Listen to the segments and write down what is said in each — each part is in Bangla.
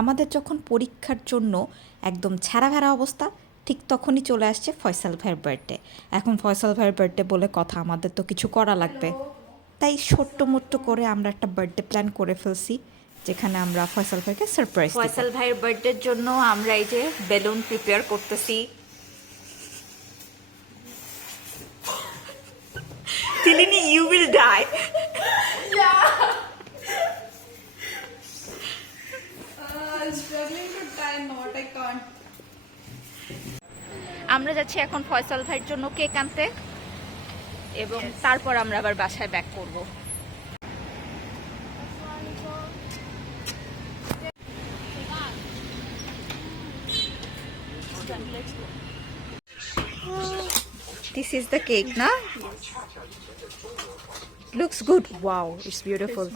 আমাদের যখন পরীক্ষার জন্য একদম ছাড়া-ভাড়া অবস্থা, ঠিক তখনই চলে আসছে ফয়সাল ভাইয়ের বার্থডে। এখন ফয়সাল ভাইয়ের বার্থডে বলে কথা, আমাদের তো কিছু করা লাগবে। তাই ছোট্ট-মোট্ট করে আমরা একটা বার্থডে প্ল্যান করে ফেলছি, যেখানে আমরা ফয়সাল ভাইকে সারপ্রাইজ দিব। ফয়সাল ভাইয়ের বার্থডের জন্য আমরা এই যে বেলুন প্রিপেয়ার করতেছি। Tilini, you will die. I'm struggling to tie knot. I can't. আমরা যাচ্ছি এখন ফয়সাল ভাইয়ের জন্য কেক আনতে এবং তারপর আমরা আবার বাসায় ব্যাক করব। This is the cake, na? Looks good. Wow, it's beautiful.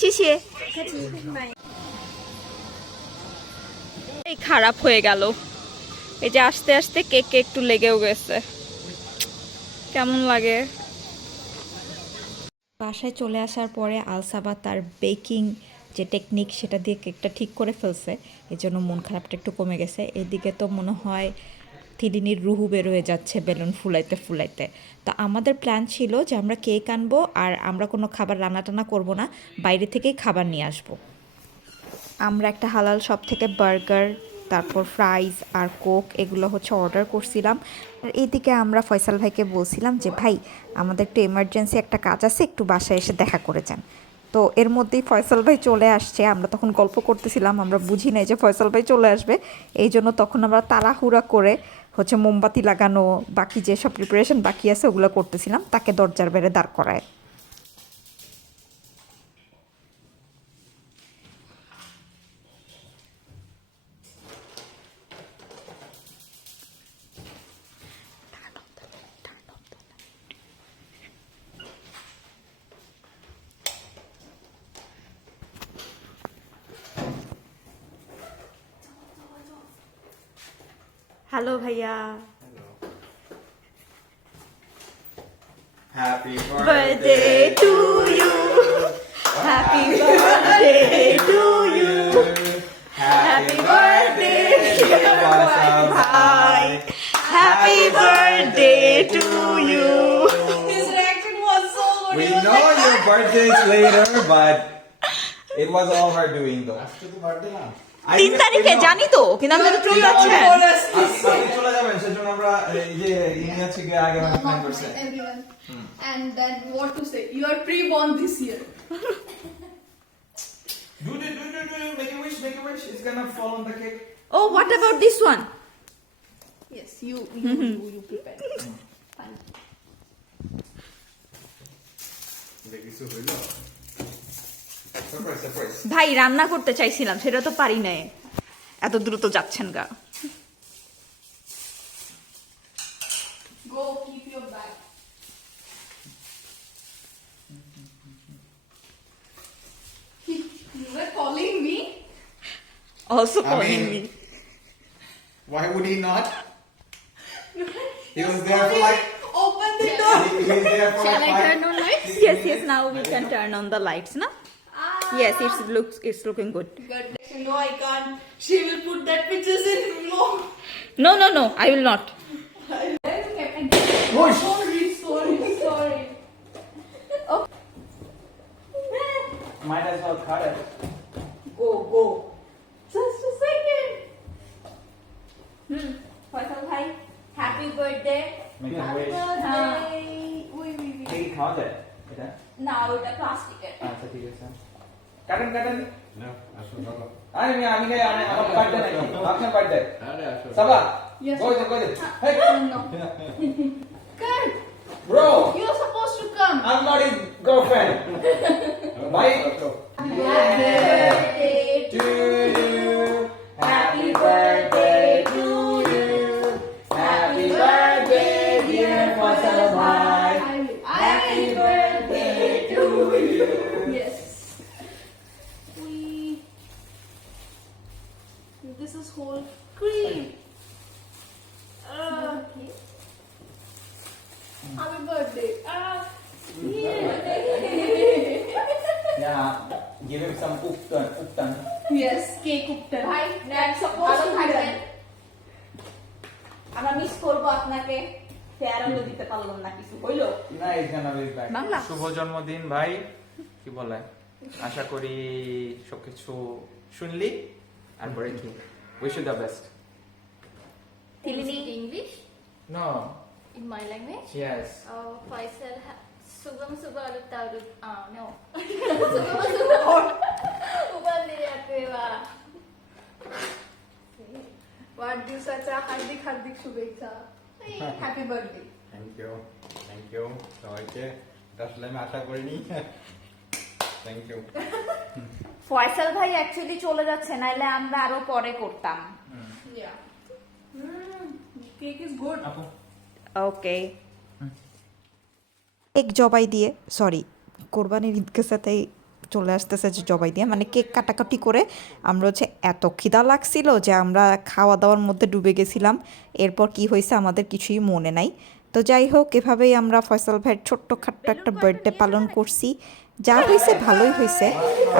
谢谢。এই খারাপ হয়ে গেল, এই যে আস্তে আস্তে কেক একটু লেগেও গেছে, কেমন লাগে। বাসায় চলে আসার পরে আলসাবা তার বেকিং যে টেকনিক সেটা দিয়ে কেকটা ঠিক করে ফেলছে, এই জন্য মন খারাপটা একটু কমে গেছে। এদিকে তো মনে হয় থিলিনির রুহু বের হয়ে যাচ্ছে বেলুন ফুলাইতে ফুলাইতে। তো আমাদের প্ল্যান ছিল যে আমরা কেক আনবো আর আমরা কোনো খাবার রান্না টান্না করবো না, বাইরে থেকেই খাবার নিয়ে আসবো। আমরা একটা হালাল শপ থেকে বার্গার, তারপর ফ্রাইজ আর কোক এগুলো হচ্ছে অর্ডার করছিলাম। আর এইদিকে আমরা ফয়সাল ভাইকে বলছিলাম যে ভাই আমাদের একটু এমার্জেন্সি একটা কাজ আছে, একটু বাসায় এসে দেখা করে যান। তো এর মধ্যেই ফয়সাল ভাই চলে আসছে। আমরা তখন গল্প করতেছিলাম, আমরা বুঝি নাই যে ফয়সাল ভাই চলে আসবে, এই জন্য তখন আমরা তাড়াহুড়া করে হচ্ছে মোমবাতি লাগানো, বাকি যেসব প্রিপারেশন বাকি আছে ওগুলো করতেছিলাম, তাকে দরজার বাইরে দাঁড় করায়। হ্যালো ভাইয়া। Happy birthday to you. Happy birthday to you. Happy birthday dear bhai. Happy birthday to you. His reaction was so good. We He was know like, your birthday is later, but it was all her doing though. I 3 তারিখে জানি তো, কিন্তু আমি তো চলে যাচ্ছেন। আপনি চলে যাবেন সেজন্য আমরা এই যে ইংরেজি থেকে আগে মানে প্ল্যান করছি। everyone. And then what to say? You are pre-born this year. Do, make a wish, It's gonna fall on the cake. Oh, what about this one? Yes, you prepare. Fine. Surprise. ভাই রান্না করতে চাইছিলাম, সেটা তো পারি নাই, এত দ্রুত যাচ্ছেন গা। Go keep your bag. You were calling me? Also I calling mean- me. Why would he not? He was there for like. Open the door. He was there for Shall like I 5 turn on lights? Yes, now we can turn on the lights, na? Yes, it's looking good. Good. No, I can't. She will put that pictures in. No, No. I will not. Push. Sorry. Might as well cut it. Go. Just a second. Faisal ভাই, happy birthday. Make a Happy wish. birthday. Wait. Take খাওয়া যায় এটা? না, ওটা প্লাস্টিকের। আচ্ছা ঠিক আছে। কাটেন। না আসো বাবা আমি আমার বার্থডে নাকি? আপনার বার্থডে। আরে আসো সাবা। Yes. Go. Hey, No. Good. bro. You're supposed to come. I'm not his girlfriend. Bye. Happy birthday To you. Happy birthday to you. Happy birthday, dear Faisal bhai. Happy birthday to you. Yes. This is whole cream. Happy birthday. Yeah. Yeah. Give him some uptan. Yes, cake upton. ভাই That's supposed to be থাকবেন। done. আমরা মিস করবো আপনাকে ফেয়ারওয়েলও দিতে পারলাম না কিছু হইলো No, he's gonna be back. Bangla শুভ জন্মদিন ভাই কি বলে আশা করি সবকিছু শুনলি তারপরে কি উইশ ইউ দ্য বেস্ট তিলিনি English no in my language. Yes Faisal Subam Suba Tarut no. Ubali Akeva. वाढदिवसाच्या हार्दिक हार्दिक शुभेच्छा. Happy birthday. Thank you. সবাইকে আসলে আমি আশা করিনি। Thank you. ফয়সাল ভাই অ্যাকচুয়ালি চলে যাচ্ছে নাইলে আমরা আরো পরে করতাম Yeah. Cake is good. আপু ওকে কেক জবাই দিয়ে সরি কোরবানির ঈদের সাথেই চলে আসতেছে যে জবাই দিয়ে মানে কেক কাটাকাটি করে আমরা হচ্ছে এত খিদা লাগছিল যে আমরা খাওয়া দাওয়ার মধ্যে ডুবে গেছিলাম এরপর কি হয়েছে আমাদের কিছুই মনে নাই তো যাই হোক এভাবেই আমরা ফয়সাল ভাইয়ের ছোট্টখাট্ট একটা বার্থডে পালন করছি যা হয়েছে ভালোই হয়েছে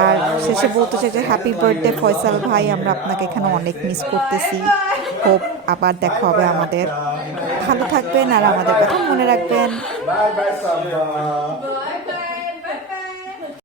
আর শেষে বলতে চাই যে হ্যাপি বার্থডে ফয়সাল ভাই আমরা আপনাকে এখানে অনেক মিস করতেছি হোপ আবার দেখা হবে আমাদের ভালো থাকবেন আর আমাদের কথা মনে রাখবেন Bye bye, Saba.